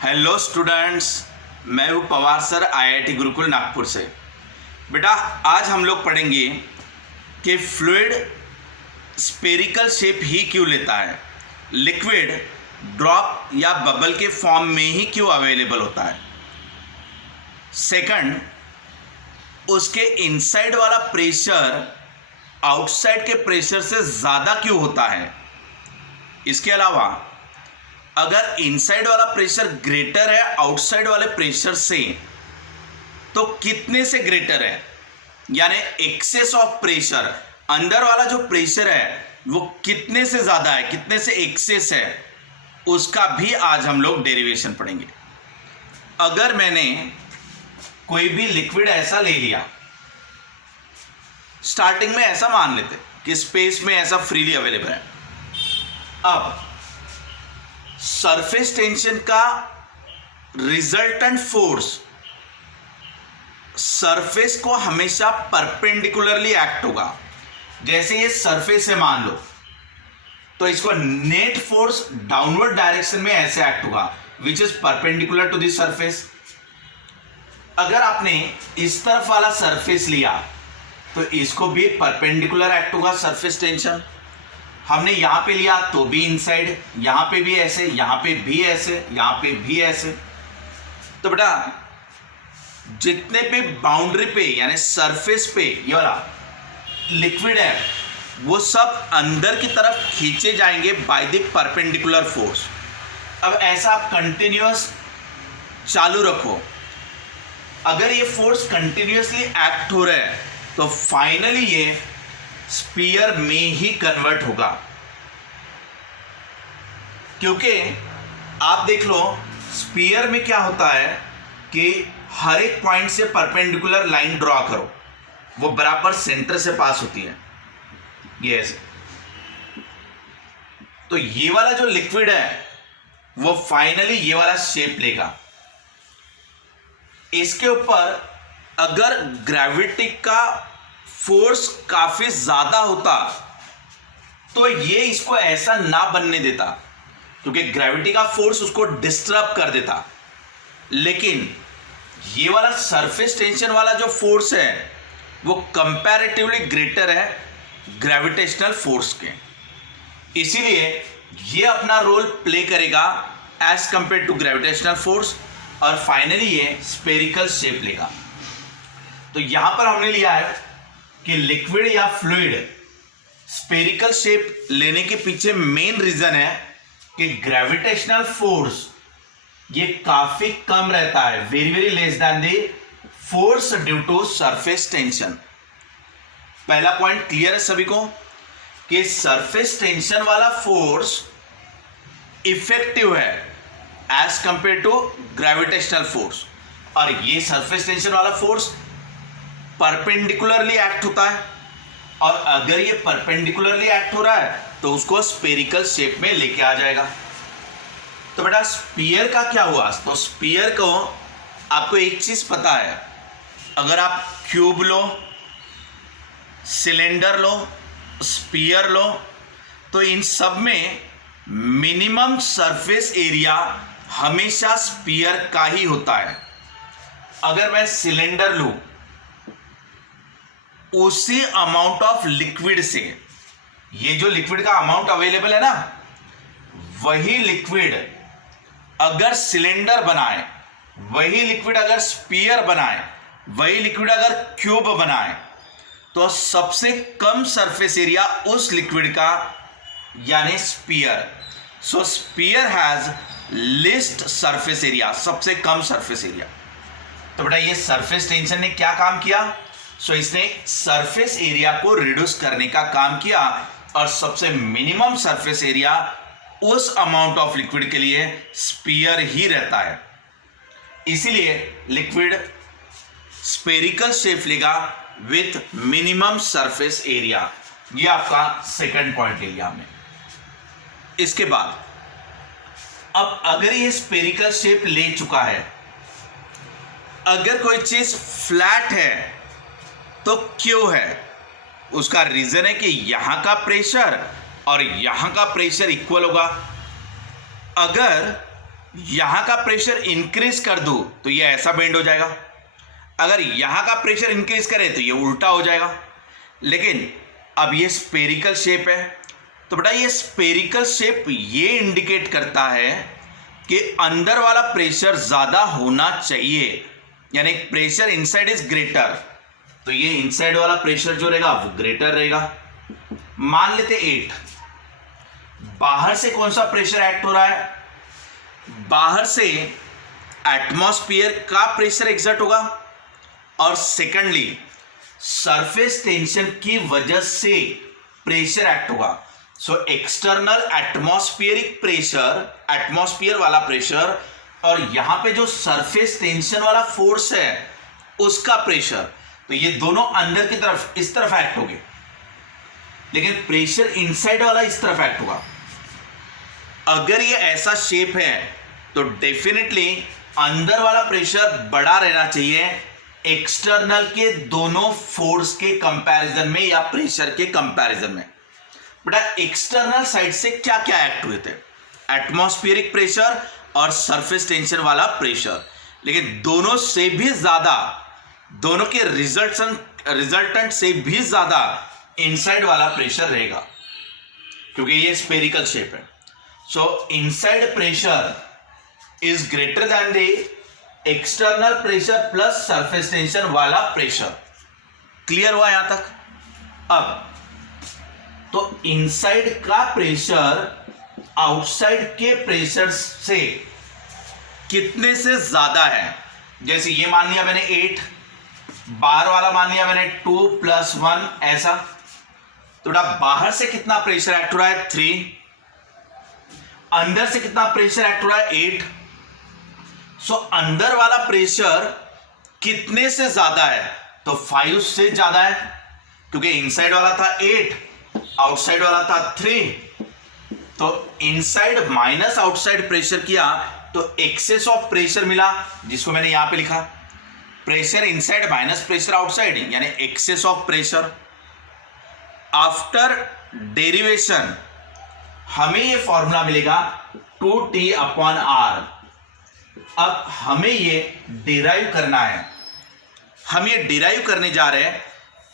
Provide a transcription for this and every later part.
Hello students, मैं हूँ Pawar sir IIT Gurukul Nagpur से। बेटा आज हम लोग पढ़ेंगे कि फ्लूइड स्पेरिकल शेप ही क्यों लेता है, लिक्विड ड्रॉप या बबल के फॉर्म में ही क्यों अवेलेबल होता है। सेकंड, उसके इनसाइड वाला प्रेशर आउटसाइड के प्रेशर से ज़्यादा क्यों होता है। इसके अलावा अगर इनसाइड वाला प्रेशर ग्रेटर है आउटसाइड वाले प्रेशर से तो कितने से ग्रेटर है, यानी एक्सेस ऑफ प्रेशर, अंदर वाला जो प्रेशर है वो कितने से ज़्यादा है, कितने से एक्सेस है, उसका भी आज हम लोग डेरिवेशन पढ़ेंगे। अगर मैंने कोई भी लिक्विड ऐसा ले लिया, स्टार्टिंग में ऐसा मान लेते कि स्पेस में ऐसा फ्रीली अवेलेबल है, अब सरफेस टेंशन का रिजल्टेंट फोर्स सरफेस को हमेशा परपेंडिकुलरली एक्ट होगा। जैसे ये सरफेस है मान लो, तो इसको नेट फोर्स डाउनवर्ड डायरेक्शन में ऐसे एक्ट होगा which is perpendicular to the surface. अगर आपने इस तरफ वाला सरफेस लिया तो इसको भी परपेंडिकुलर एक्ट होगा सरफेस टेंशन। हमने यहां पे लिया तो भी इनसाइड, यहां पे भी ऐसे, यहां पे भी ऐसे, यहां पे भी ऐसे। तो बेटा जितने पे बाउंड्री पे यानी सरफेस पे ये वाला लिक्विड है वो सब अंदर की तरफ खींचे जाएंगे बाय द परपेंडिकुलर फोर्स। अब ऐसा आप कंटिन्यूअस चालू रखो, अगर ये फोर्स कंटिन्यूअसली एक्ट हो रहा है तो फाइनली ये स्पीयर में ही कन्वर्ट होगा। क्योंकि आप देख लो स्पीयर में क्या होता है कि हर एक पॉइंट से परपेंडिकुलर लाइन ड्रॉ करो, वो बराबर सेंटर से पास होती है, ये ऐसे। तो ये वाला जो लिक्विड है वो फाइनली ये वाला शेप लेगा। इसके ऊपर अगर ग्रेविटी का फोर्स काफी ज्यादा होता तो ये इसको ऐसा ना बनने देता, क्योंकि ग्रेविटी का फोर्स उसको डिस्टर्ब कर देता। लेकिन ये वाला सरफेस टेंशन वाला जो फोर्स है वो कंपैरेटिवली ग्रेटर है ग्रेविटेशनल फोर्स के, इसीलिए ये अपना रोल प्ले करेगा as compare to gravitational force और फाइनली ये स्पेरिकल शेप लेगा। तो यहां पर हमने लिया है कि लिक्विड या फ्लूइड स्पेरिकल शेप लेने के पीछे मेन रीजन है कि ग्रेविटेशनल फोर्स ये काफी कम रहता है, very very less than the force due to surface tension. पहला पॉइंट क्लियर है सभी को कि सरफेस टेंशन वाला फोर्स इफेक्टिव है as compare to gravitational force, और ये सरफेस टेंशन वाला फोर्स परपेंडिकुलरली एक्ट होता है, और अगर ये परपेंडिकुलरली एक्ट हो रहा है तो उसको स्पेरिकल शेप में लेके आ जाएगा। तो बेटा स्पीयर का क्या हुआ, तो स्पीयर को आपको एक चीज पता है, अगर आप क्यूब लो, सिलेंडर लो, स्पीयर लो, तो इन सब में मिनिमम सरफेस एरिया हमेशा स्पीयर का ही होता है। अगर मैं सिलेंडर लूं, उसी अमाउंट ऑफ लिक्विड से, ये जो लिक्विड का अमाउंट अवेलेबल है ना, वही लिक्विड अगर सिलेंडर बनाए, वही लिक्विड अगर स्पीयर बनाए, वही लिक्विड अगर क्यूब बनाए, तो सबसे कम सरफेस एरिया उस लिक्विड का यानी sphere. So sphere has least surface area, सबसे कम सरफेस एरिया। तो बेटा ये सरफेस टेंशन ने क्या काम किया, सो इसने सरफेस एरिया को रिड्यूस करने का काम किया, और सबसे मिनिमम सरफेस एरिया उस अमाउंट ऑफ लिक्विड के लिए स्पीयर ही रहता है, इसीलिए लिक्विड स्पेरिकल शेप लेगा विथ मिनिमम सरफेस एरिया। ये आपका सेकंड पॉइंट ले लिया हमने। इसके बाद अब अगर ये स्पेरिकल शेप ले चुका है, अगर कोई चीज फ्लैट है तो क्यों है, उसका रीजन है कि यहां का प्रेशर और यहां का प्रेशर इक्वल होगा। अगर यहां का प्रेशर इंक्रीज कर दूं तो ये ऐसा बेंड हो जाएगा, अगर यहां का प्रेशर इंक्रीज करे तो ये उल्टा हो जाएगा। लेकिन अब ये स्पेरिकल शेप है, तो बेटा ये स्पेरिकल शेप ये इंडिकेट करता है कि अंदर वाला प्रेशर ज्यादा होना चाहिए, यानी प्रेशर इनसाइड इज ग्रेटर, तो ये इनसाइड वाला प्रेशर जो रहेगा वो ग्रेटर रहेगा। मान लेते 8, बाहर से कौन सा प्रेशर एक्ट हो रहा है, बाहर से एटमॉस्फेयर का प्रेशर एग्जर्ट होगा, और सेकेंडली सरफेस टेंशन की वजह से प्रेशर एक्ट होगा। So external atmospheric pressure, atmosphere वाला प्रेशर, और यहां पे जो सरफेस टेंशन वाला फोर्स है उसका प्रेशर, तो ये दोनों अंदर की तरफ इस तरफ एक्ट होंगे, लेकिन प्रेशर इनसाइड वाला इस तरफ एक्ट होगा। अगर ये ऐसा शेप है तो डेफिनेटली अंदर वाला प्रेशर बड़ा रहना चाहिए एक्सटर्नल के दोनों फोर्स के कंपैरिजन में या प्रेशर के कंपैरिजन में। बेटा एक्सटर्नल साइड से क्या क्या एक्ट हुए थे, एटमॉस्फेरिक प्रेशर और सरफेस टेंशन वाला प्रेशर, लेकिन दोनों से भी ज्यादा, दोनों के रिजल्टेंट से भी ज्यादा इनसाइड वाला प्रेशर रहेगा, क्योंकि ये स्पेरिकल शेप है। सो inside pressure is greater than the external pressure plus surface tension वाला प्रेशर। क्लियर हुआ यहां तक? अब तो इनसाइड का प्रेशर आउटसाइड के प्रेशर से कितने से ज्यादा है, जैसे ये मान लिया मैंने 8, बाहर वाला मान लिया मैंने 2 + 1, ऐसा। तो बाहर से कितना प्रेशर एक्ट हो रहा है 3, अंदर से कितना प्रेशर एक्ट हो रहा है 8। सो अंदर वाला प्रेशर कितने से ज्यादा है, तो 5 से ज्यादा है, क्योंकि इनसाइड वाला था 8, आउटसाइड वाला था 3। तो इनसाइड माइनस आउटसाइड प्रेशर किया तो एक्सेस ऑफ प्रेशर मिला, जिसको मैंने यहां पे लिखा pressure inside minus pressure outside, यानी excess of pressure. After derivation हमें ये फॉर्मूला मिलेगा 2T/R। अब हमें ये डिराइव करना है, हम ये डिराइव करने जा रहे हैं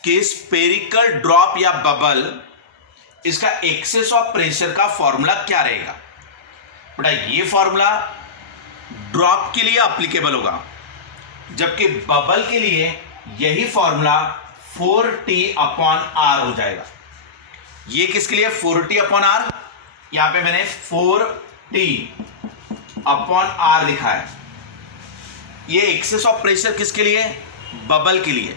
कि स्पेरिकल ड्रॉप या बबल, इसका एक्सेस ऑफ प्रेशर का फॉर्मूला क्या रहेगा। बेटा ये फॉर्मूला ड्रॉप के लिए एप्लीकेबल होगा, जबकि बबल के लिए यही फॉर्मूला 4T/R हो जाएगा। ये किसके लिए 4T/R, यहां पे मैंने 4T/R लिखा है। ये एक्सेस ऑफ प्रेशर किसके लिए, बबल के लिए।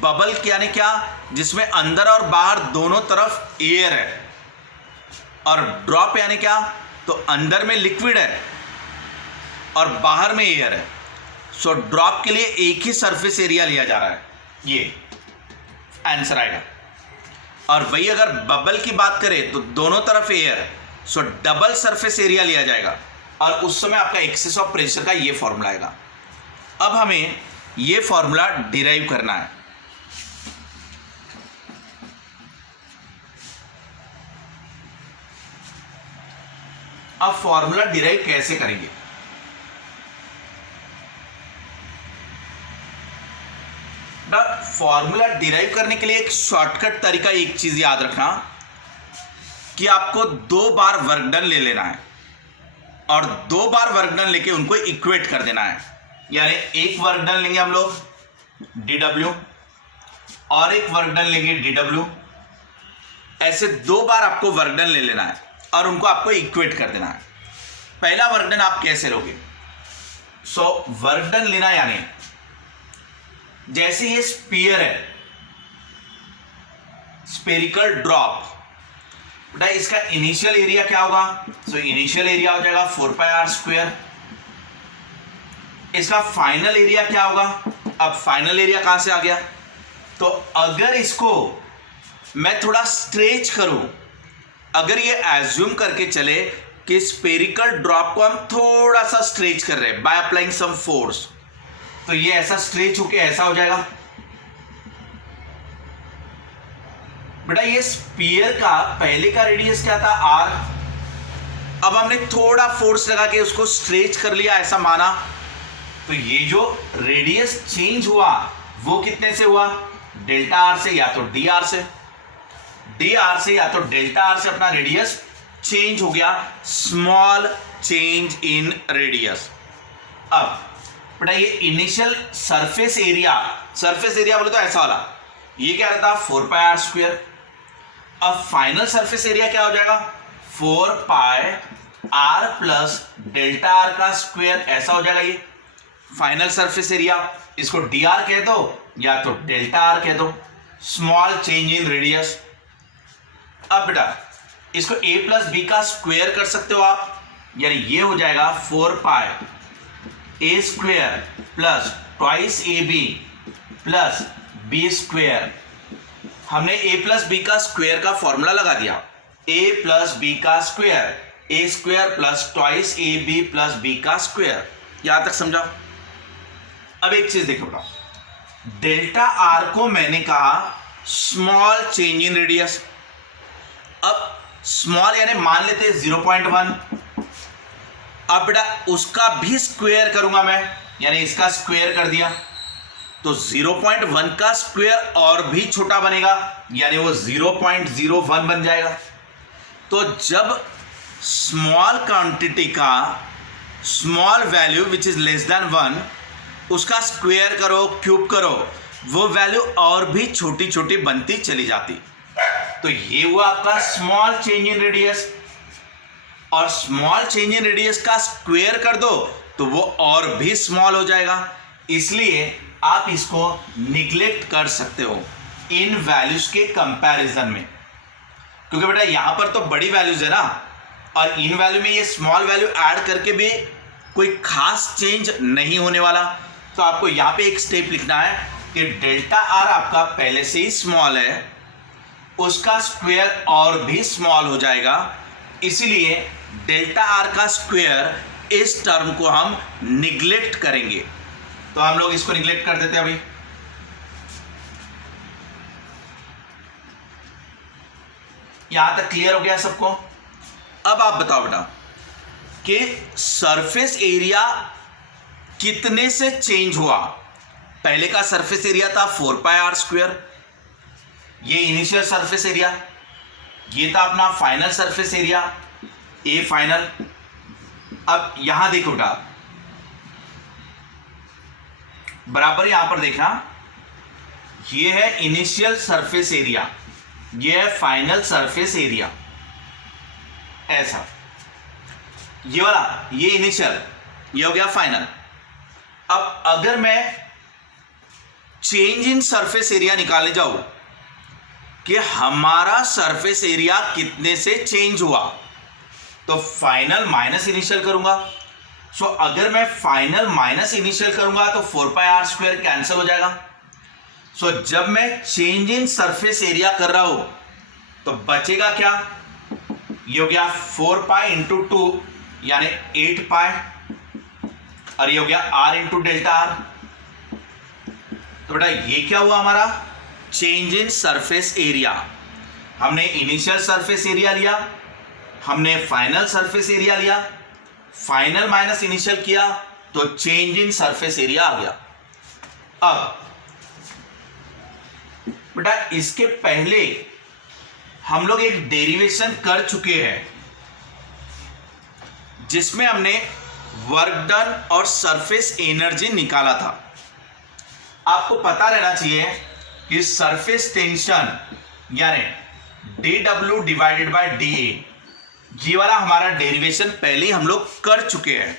बबल यानी क्या, जिसमें अंदर और बाहर दोनों तरफ एयर है, और ड्रॉप यानी क्या, तो अंदर में लिक्विड है और बाहर में एयर है। सो ड्रॉप के लिए एक ही सरफेस एरिया लिया जा रहा है, ये आंसर आएगा। और वही अगर बबल की बात करें तो दोनों तरफ एयर है, सो डबल सरफेस एरिया लिया जाएगा, और उस समय आपका एक्सेस ऑफ प्रेशर का ये फॉर्मूला आएगा। अब हमें ये फॉर्मूला डिराइव करना है। अब फॉर्मूला डिराइव कैसे करेंगे, फॉर्मूला डिराइव करने के लिए एक शॉर्टकट तरीका, एक चीज याद रखना कि आपको 2 बार वर्क डन ले लेना है, और 2 बार वर्क डन लेके उनको इक्वेट कर देना है। यानी एक वर्क डन लेंगे हम लोग dW, और एक वर्क डन लेंगे dW, ऐसे 2 बार आपको वर्क डन ले लेना है और उनको आपको इक्वेट कर देना है। पहला वर्क डन आप कैसे लोगे, सो वर्क डन लेना यानी जैसे ये स्पीयर है, स्पेरिकल ड्रॉप, बेटा इसका इनिशियल एरिया क्या होगा, सो इनिशियल एरिया हो जाएगा 4πr²। इसका फाइनल एरिया क्या होगा, अब फाइनल एरिया कहां से आ गया, तो अगर इसको मैं थोड़ा स्ट्रेच करूं, अगर ये एज्यूम करके चले कि स्पेरिकल ड्रॉप को हम थोड़ा सा स्ट्रेच कर रहे हैं बाय अप्लाइंग सम फोर्स, तो ये ऐसा स्ट्रेच होके ऐसा हो जाएगा। बेटा ये स्पीयर का पहले का रेडियस क्या था, R, अब हमने थोड़ा फोर्स लगा के उसको स्ट्रेच कर लिया, ऐसा माना, तो ये जो रेडियस चेंज हुआ वो कितने से हुआ? डेल्टा आर से या तो डी आर से, डी आर से या तो डेल्टा आर से अपना रेडियस चेंज हो गया, स्मॉल चेंज इन रेडियस। अब बेटा ये initial surface area, surface area बोले तो ऐसा वाला, ये क्या रहता? 4 पाई आर स्क्वायर। अब फाइनल सरफेस एरिया क्या हो जाएगा? 4 pi are plus delta R का स्क्वायर, ऐसा हो जाएगा ये फाइनल सरफेस एरिया। इसको डी आर कह दो या तो डेल्टा आर कह दो, स्मॉल चेंज इन रेडियस। अब बेटा इसको a प्लस बी का स्क्वायर कर सकते हो आप, यानी ये हो जाएगा 4 pi A square plus twice A B plus B square. हमने a प्लस बी का स्क्वायर का फॉर्मूला लगा दिया, a प्लस बी का square, A square plus twice A B plus B का स्क्वायर। यहां तक समझा? अब एक चीज देखो बेटा, डेल्टा आर को मैंने कहा स्मॉल चेंज इन रेडियस। अब स्मॉल यानी मान लेते हैं 0.1। अब बेटा उसका भी स्क्वायर करूंगा मैं, यानी इसका स्क्वायर कर दिया तो 0.1 का स्क्वायर और भी छोटा बनेगा, यानी वो 0.01 बन जाएगा। तो जब स्मॉल क्वांटिटी का small value which is less than 1 उसका स्क्वायर करो, क्यूब करो, वो वैल्यू और भी छोटी छोटी बनती चली जाती। तो ये हुआ आपका स्मॉल चेंज इन रेडियस, और स्मॉल चेंज इन रेडियस का स्क्वायर कर दो तो वो और भी स्मॉल हो जाएगा। इसलिए आप इसको निग्लेक्ट कर सकते हो इन वैल्यूज के कंपैरिजन में, क्योंकि बेटा यहां पर तो बड़ी वैल्यूज है ना, और इन वैल्यू में ये स्मॉल वैल्यू ऐड करके भी कोई खास चेंज नहीं होने वाला। तो आपको यहां पे एक स्टेप लिखना है कि डेल्टा आर आपका पहले से ही स्मॉल है, उसका स्क्वायर और भी स्मॉल हो जाएगा, इसलिए डेल्टा आर का स्क्वायर इस टर्म को हम निग्लेक्ट करेंगे। तो हम लोग इसको निग्लेक्ट कर देते हैं अभी। यहां तक क्लियर हो गया सबको? अब आप बताओ बेटा कि सरफेस एरिया कितने से चेंज हुआ? पहले का सरफेस एरिया था 4 पाई आर स्क्वायर, ये इनिशियल सरफेस एरिया, ये था अपना final surface area A final. अब यहां देखो बेटा, बराबर यहां पर देखना, ये है इनिशियल सरफेस एरिया, ये है फाइनल सरफेस एरिया, ऐसा ये वाला, ये इनिशियल, ये हो गया फाइनल। अब अगर मैं चेंज इन सरफेस एरिया निकालने जाऊं कि हमारा सरफेस एरिया कितने से चेंज हुआ, तो फाइनल माइनस इनिशियल करूंगा। सो अगर मैं फाइनल माइनस इनिशियल करूंगा तो 4 पाई आर स्क्वायर कैंसिल हो जाएगा। सो जब मैं चेंज इन सरफेस एरिया कर रहा हूं तो बचेगा क्या? ये हो गया 4 पाई इंटू 2 यानी 8 पाई, और ये हो गया आर इंटू डेल्टा आर। तो बेटा ये क्या हुआ हमारा? Change in surface area. हमने इनिशियल सरफेस एरिया लिया, हमने फाइनल सरफेस एरिया लिया, फाइनल माइनस इनिशियल किया तो चेंज इन सरफेस एरिया आ गया। अब बेटा इसके पहले हम लोग एक डेरिवेशन कर चुके हैं जिसमें हमने वर्क डन और सरफेस एनर्जी निकाला था। आपको पता रहना चाहिए कि सरफेस टेंशन यानी dw डिवाइडेड बाय dA, ये वाला हमारा डेरिवेशन पहले ही हम लोग कर चुके हैं।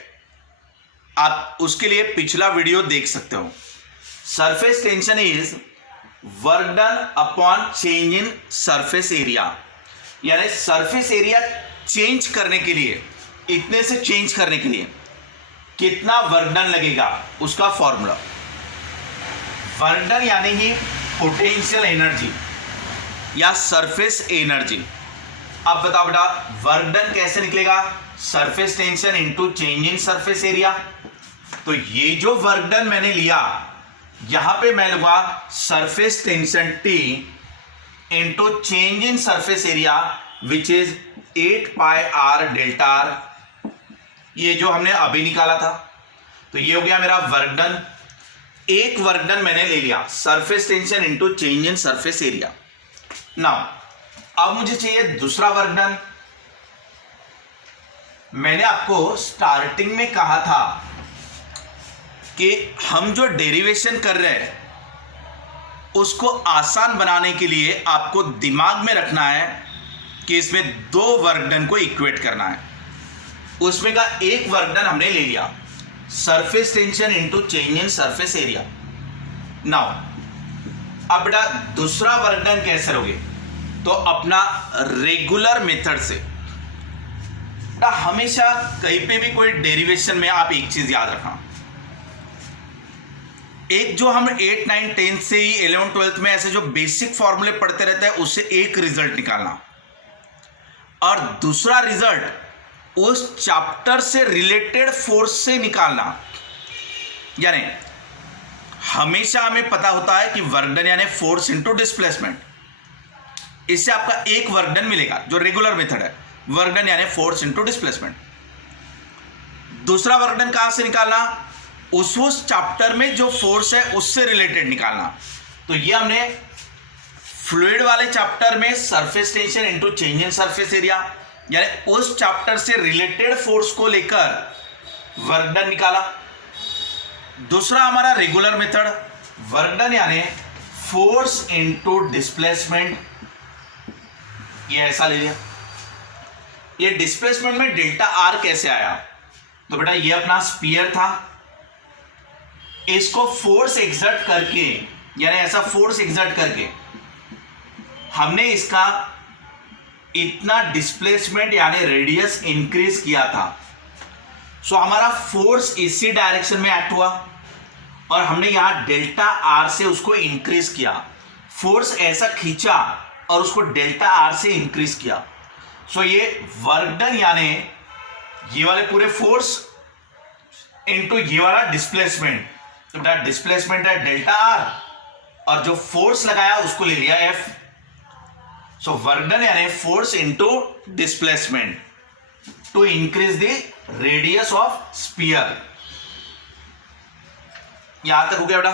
आप उसके लिए पिछला वीडियो देख सकते हो। Surface tension is work done upon change in surface area, यानी सरफेस एरिया चेंज करने के लिए, इतने से चेंज करने के लिए कितना वर्क डन लगेगा उसका फॉर्मूला। वर्क डन यानी ही पोटेंशियल एनर्जी या सरफेस एनर्जी। अब बताओ बेटा वर्क डन कैसे निकलेगा? Surface tension into change in surface area. तो ये जो वर्क डन मैंने लिया, यहां पे मैं लूंगा surface tension T into change in surface area, which is 8 pi R delta R, ये जो हमने अभी निकाला था। तो ये हो गया मेरा वर्क डन। एक वर्क डन मैंने ले लिया, surface tension into change in surface area. Now अब मुझे चाहिए दूसरा वर्क डन। मैंने आपको स्टार्टिंग में कहा था कि हम जो डेरिवेशन कर रहे हैं उसको आसान बनाने के लिए आपको दिमाग में रखना है कि इसमें दो वर्क डन को इक्वेट करना है। उसमें का एक वर्क डन हमने ले लिया, surface tension into change in surface area. Now अब बेटा दूसरा वर्क डन कैसे लोगे, तो अपना रेगुलर मेथड से। बेटा हमेशा कहीं पे भी कोई डेरिवेशन में आप एक चीज याद रखना, एक जो हम 8, 9, 10 से ही 11, 12 में ऐसे जो बेसिक फॉर्मूले पढ़ते रहते हैं उससे एक रिजल्ट निकालना, और दूसरा रिजल्ट उस चैप्टर से रिलेटेड फोर्स से निकालना। यानी हमेशा हमें पता होता है कि वर्क डन यानी फोर्स इनटू डिस्प्लेसमेंट, इससे आपका एक वर्क डन मिलेगा जो रेगुलर मेथड है, वर्क डन यानी फोर्स इनटू डिस्प्लेसमेंट। दूसरा वर्क डन कहां से निकालना, उस चैप्टर में जो फोर्स है उससे रिलेटेड निकालना। तो ये हमने फ्लूइड वाले चैप्टर में surface tension into change in surface area, यानी उस चैप्टर से रिलेटेड फोर्स को लेकर वर्क डन निकाला। दूसरा हमारा रेगुलर मेथड वर्क डन यानी फोर्स इनटू डिस्प्लेसमेंट, ये ऐसा ले लिया। ये डिस्प्लेसमेंट में डेल्टा आर कैसे आया, तो बेटा ये अपना स्पीयर था, इसको फोर्स एक्सर्ट करके यानी ऐसा फोर्स एक्सर्ट करके हमने इसका इतना डिस्प्लेसमेंट यानी रेडियस इंक्रीज किया था। सो हमारा फोर्स इसी डायरेक्शन में एक्ट हुआ और हमने यहां डेल्टा आर से उसको इंक्रीज किया, फोर्स ऐसा खींचा और उसको डेल्टा आर से इंक्रीज किया। सो ये वर्क डन यानी ये वाले पूरे फोर्स इनटू ये वाला डिस्प्लेसमेंट, तो बेटा डिस्प्लेसमेंट है डेल्टा आर और जो फोर्स लगाया उसको ले लिया एफ। सो वर्क डन यानी force into displacement to increase the radius of sphere. यहां तक हो गया बेटा।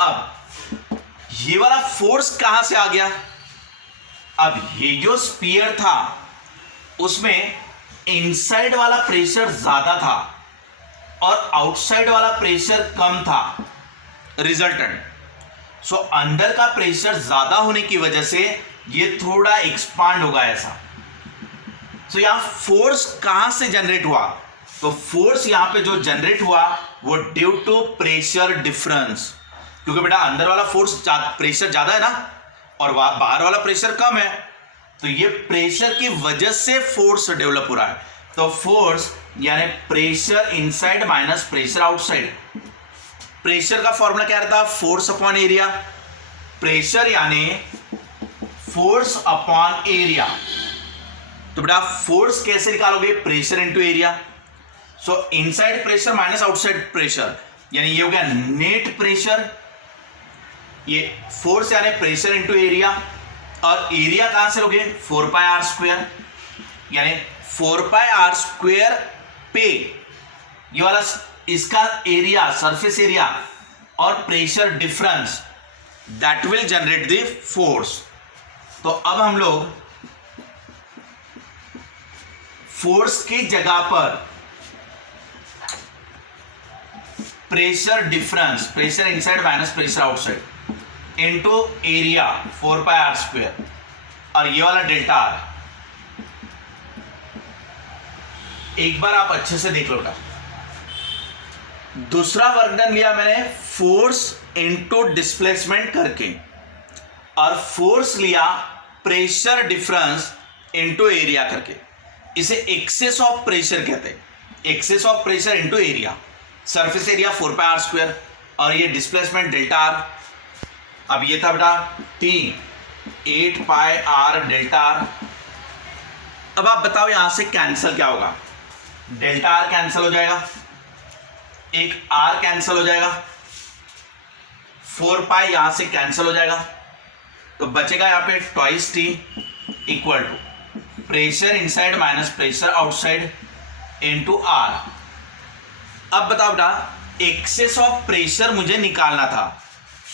अब ये वाला फोर्स कहां से आ गया, अब ये जो स्पीयर था उसमें इनसाइड वाला प्रेशर ज्यादा था और आउटसाइड वाला प्रेशर कम था रिजल्टेंट। सो अंदर का प्रेशर ज्यादा होने की वजह से ये थोड़ा एक्सपांड होगा ऐसा। सो यहां फोर्स कहां से जनरेट हुआ, तो फोर्स यहां पे जो जनरेट हुआ वो ड्यू टू प्रेशर डिफरेंस, क्योंकि बेटा अंदर वाला फोर्स प्रेशर ज्यादा है ना और बाहर वाला प्रेशर कम है, तो ये प्रेशर की वजह से फोर्स डेवलप हो रहा है। तो फोर्स यानी pressure inside minus pressure outside. Pressure का फॉर्मूला क्या रहता है, फोर्स अपॉन एरिया। प्रेशर यानी फोर्स अपॉन एरिया। तो बेटा फोर्स कैसे निकालोगे, प्रेशर इनटू एरिया। सो inside pressure minus outside pressure, यानी ये हो गया नेट प्रेशर। ये फोर्स यानी प्रेशर इनटू एरिया, और एरिया कहां से लोगे, 4 पाई आर स्क्वायर, यानी 4 पाई आर स्क्वायर पे ये वाला इसका एरिया सरफेस एरिया और pressure difference that will generate the force. तो अब हम लोग फोर्स की जगह पर pressure difference, pressure inside minus pressure outside into area 4 pi R square और ये वाला डेल्टा आर। एक बार आप अच्छे से देख लो बेटा। दूसरा वर्क डन लिया मैंने फोर्स इनटू डिस्प्लेसमेंट करके, और फोर्स लिया प्रेशर डिफरेंस इनटू एरिया करके। इसे एक्सेस ऑफ प्रेशर कहते हैं, excess of pressure into area. Surface area 4 pi R square और ये डिस्प्लेसमेंट डेल्टा आर। अब ये था बेटा T 8 पाई आर डेल्टा आर। अब आप बताओ यहां से कैंसिल क्या होगा, डेल्टा आर कैंसिल हो जाएगा, एक आर कैंसिल हो जाएगा, 4 पाई यहां से कैंसिल हो जाएगा, तो बचेगा यहां पे twice T equal to pressure inside minus pressure outside into R. अब बताओ बेटा, एक्सेस ऑफ प्रेशर मुझे निकालना था।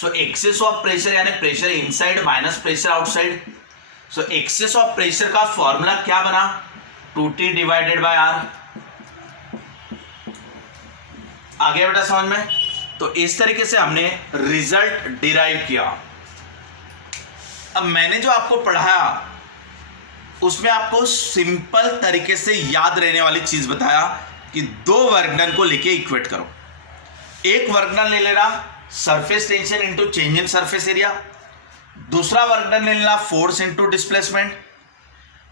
सो एक्सेस ऑफ प्रेशर यानी pressure inside minus pressure outside. So excess of pressure का फॉर्मूला क्या बना, 2T डिवाइडेड बाय आर। आ गया बेटा समझ में? तो इस तरीके से हमने रिजल्ट डिराइव किया। अब मैंने जो आपको पढ़ाया उसमें आपको सिंपल तरीके से याद रहने वाली चीज बताया कि दो वर्क डन को लेके इक्वेट करो। एक वर्क डन ले लेना surface tension into change in surface area, दूसरा वर्क डन ले लेना फोर्स इनटू डिस्प्लेसमेंट,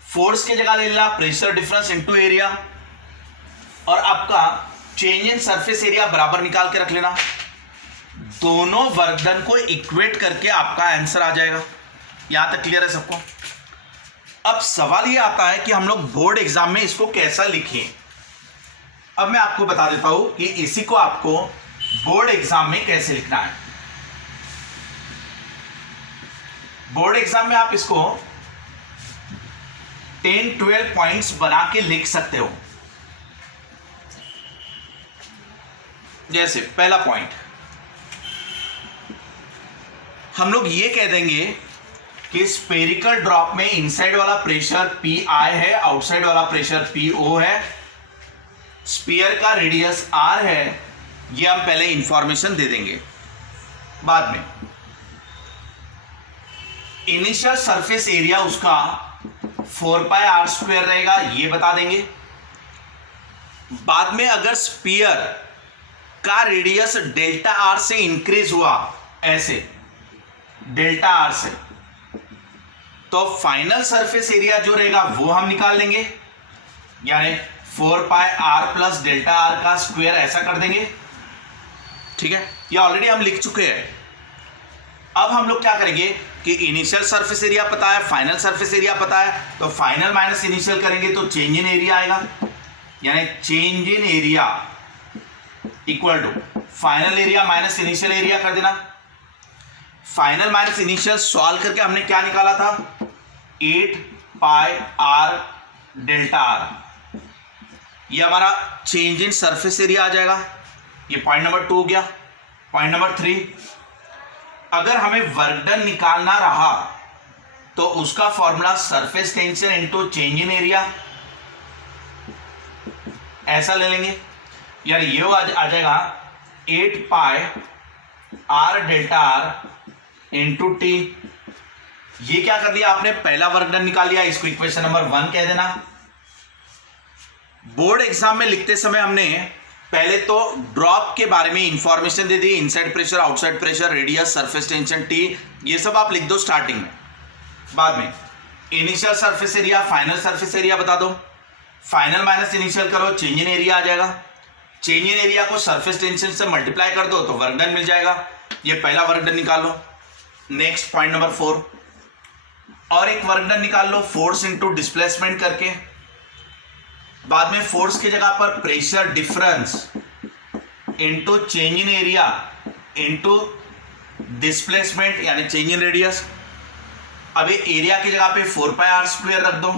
फोर्स की जगह ले लेना प्रेशर डिफरेंस इनटू एरिया, और आपका चेंज इन सरफेस एरिया बराबर निकाल के रख लेना। दोनों वर्क डन को इक्वेट करके आपका आंसर आ जाएगा। यहां तक क्लियर है सबको? अब सवाल यह आता है कि हम लोग बोर्ड एग्जाम में इसको कैसा लिखें। अब मैं आपको बता देता हूं कि इसी को आपको बोर्ड एग्जाम में कैसे लिखना है। बोर्ड एग्जाम में आप इसको 10-12 पॉइंट्स बना के लिख सकते हो। जैसे पहला पॉइंट हम लोग ये कह देंगे कि स्पेरिकल ड्रॉप में इनसाइड वाला प्रेशर PI है, आउटसाइड वाला प्रेशर PO है, स्पीयर का रेडियस R है। ये हम पहले इंफॉर्मेशन दे देंगे। बाद में इनिशियल सरफेस एरिया उसका 4πr² रहेगा, ये बता देंगे। बाद में अगर स्पीयर का रेडियस डेल्टा R से इंक्रीज हुआ, ऐसे डेल्टा R से, तो फाइनल सरफेस एरिया जो रहेगा वो हम निकाल लेंगे, यानी 4πr प्लस डेल्टा R का स्क्वायर ऐसा कर देंगे। ठीक है, ये ऑलरेडी हम लिख चुके हैं। अब हम लोग क्या करेंगे कि इनिशियल सरफेस एरिया पता है, फाइनल सरफेस एरिया पता है, तो फाइनल माइनस इनिशियल करेंगे तो चेंज इन एरिया आएगा, यानी change in area equal to final area minus initial area कर देना। फाइनल माइनस इनिशियल सॉल्व करके हमने क्या निकाला था, 8πr डेल्टा R। ये हमारा चेंज इन सरफेस एरिया आ जाएगा। ये पॉइंट नंबर 2 हो गया। पॉइंट नंबर 3, अगर हमें वर्क डन निकालना रहा तो उसका formula surface tension into change in area ऐसा ले लेंगे, यानी ये आ जाएगा 8πr delta R into T। ये क्या कर दिया आपने, पहला वर्क डन निकाल लिया, इसको इक्वेशन नंबर 1 कह देना। बोर्ड एग्जाम में लिखते समय हमने पहले तो ड्रॉप के बारे में इंफॉर्मेशन दे दी, inside pressure, outside pressure, radius, surface tension, T, ये सब आप लिख दो स्टार्टिंग में। बाद में initial surface area, final surface area बता दो, फाइनल माइनस इनिशियल करो, चेंज इन एरिया आ जाएगा। चेंज इन एरिया को सरफेस टेंशन से मल्टीप्लाई कर दो तो वर्क डन मिल जाएगा। ये पहला वर्क डन निकाल लो। नेक्स्ट पॉइंट नंबर 4, और एक वर्क डन निकाल लो फोर्स इनटू डिस्प्लेसमेंट करके। बाद में फोर्स की जगह पर pressure difference into change in area into displacement यानी चेंज इन रेडियस। अब एरिया की जगह पे 4πr² रख दो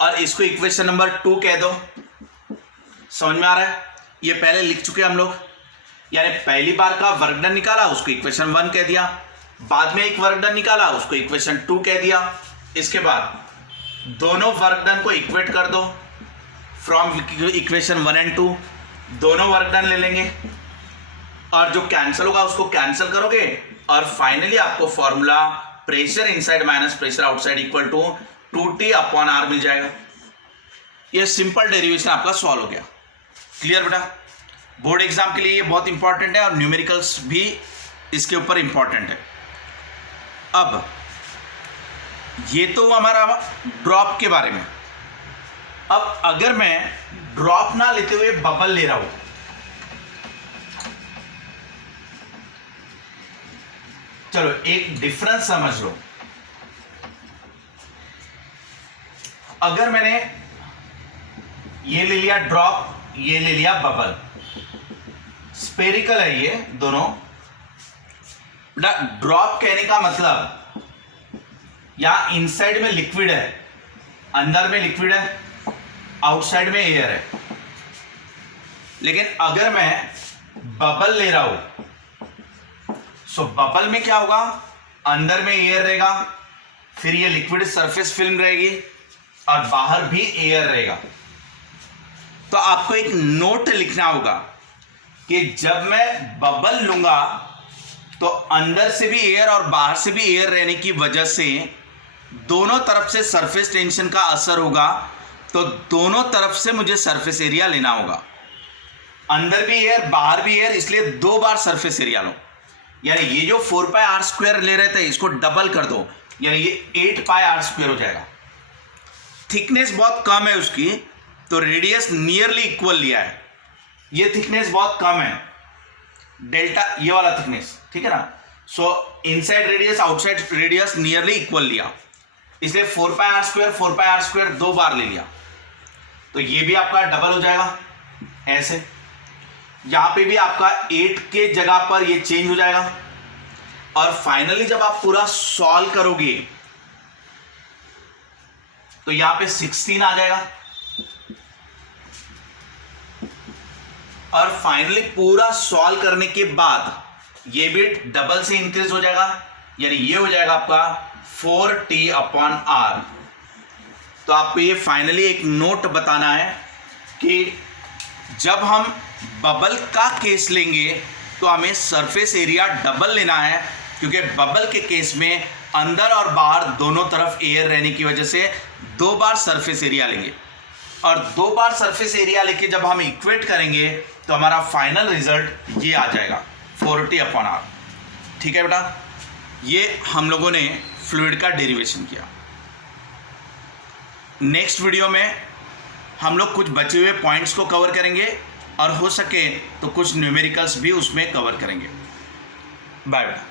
और इसको इक्वेशन नंबर 2 कह दो। समझ में आ रहा है? ये पहले लिख चुके हम लोग, यानी पहली बार का वर्क डन निकाला उसको इक्वेशन 1 कह दिया, बाद में एक वर्क डन निकाला उसको इक्वेशन 2 कह दिया। इसके बाद दोनों वर्क डन को इक्वेट कर दो फ्रॉम इक्वेशन 1 एंड 2। दोनों वर्क डन ले लेंगे और जो कैंसिल होगा उसको कैंसिल करोगे और फाइनली आपको formula pressure inside minus pressure outside equal to 2T/R मिल जाएगा। ये सिंपल डेरिवेशन आपका सॉल्व हो गया। क्लियर बेटा? बोर्ड एग्जाम के लिए ये बहुत इंपॉर्टेंट है और न्यूमेरिकल्स भी इसके ऊपर इंपॉर्टेंट है। अब ये तो हमारा ड्रॉप के बारे में। अब अगर मैं ड्रॉप ना लेते हुए बबल ले रहा हूं, चलो एक डिफरेंस समझ लो। अगर मैंने ये ले लिया ड्रॉप, ये ले लिया बबल, स्पेरिकल है ये दोनों। ड्रॉप कहने का मतलब या इनसाइड में लिक्विड है अंदर में लिक्विड है, आउटसाइड में एयर है। लेकिन अगर मैं बबल ले रहा हूं, सो बबल में क्या होगा, अंदर में एयर रहेगा, फिर ये लिक्विड सरफेस फिल्म रहेगी और बाहर भी एयर रहेगा। तो आपको एक नोट लिखना होगा कि जब मैं बबल लूंगा तो अंदर से भी एयर और बाहर से भी एयर रहने की वजह से दोनों तरफ से सरफेस टेंशन का असर होगा। तो दोनों तरफ से मुझे सरफेस एरिया लेना होगा, अंदर भी एयर बाहर भी एयर, इसलिए 2 बार सरफेस एरिया लो। यानी ये जो 4 पाई आर स्क्वायर ले रहे थे इसको डबल कर दो, यानी ये 8 पाई आर स्क्वायर हो जाएगा। थिकनेस बहुत कम है उसकी, तो रेडियस नियरली इक्वल लिया है। ये थिकनेस बहुत कम है, डेल्टा ये वाला थिकनेस, ठीक है ना। सो inside radius outside radius nearly equal लिया, इसलिए 4 पाई आर स्क्वायर 2 बार ले लिया। तो ये भी आपका डबल हो जाएगा ऐसे। यहां पे भी आपका 8 के जगह पर ये चेंज हो जाएगा। और फाइनली जब आप पूरा सॉल्व करोगे तो यहां पे 16 आ जाएगा। और फाइनली पूरा सॉल्व करने के बाद ये भी डबल से इंक्रीज हो जाएगा, यानी ये हो जाएगा आपका 4t/r। तो आपको ये फाइनली एक नोट बताना है कि जब हम बबल का केस लेंगे तो हमें सरफेस एरिया डबल लेना है, क्योंकि बबल के केस में अंदर और बाहर दोनों तरफ एयर रहने की वजह से 2 बार सरफेस एरिया लेंगे। और 2 बार सरफेस एरिया लेके जब हम इक्वेट करेंगे तो हमारा फाइनल रिजल्ट ये आ जाएगा 4t/r। ठीक है बेटा, ये हम लोगों ने फ्लूइड का डेरिवेशन किया। नेक्स्ट वीडियो में हम लोग कुछ बचे हुए पॉइंट्स को कवर करेंगे और हो सके तो कुछ न्यूमेरिकल्स भी उसमें कवर करेंगे। बाय बेटा।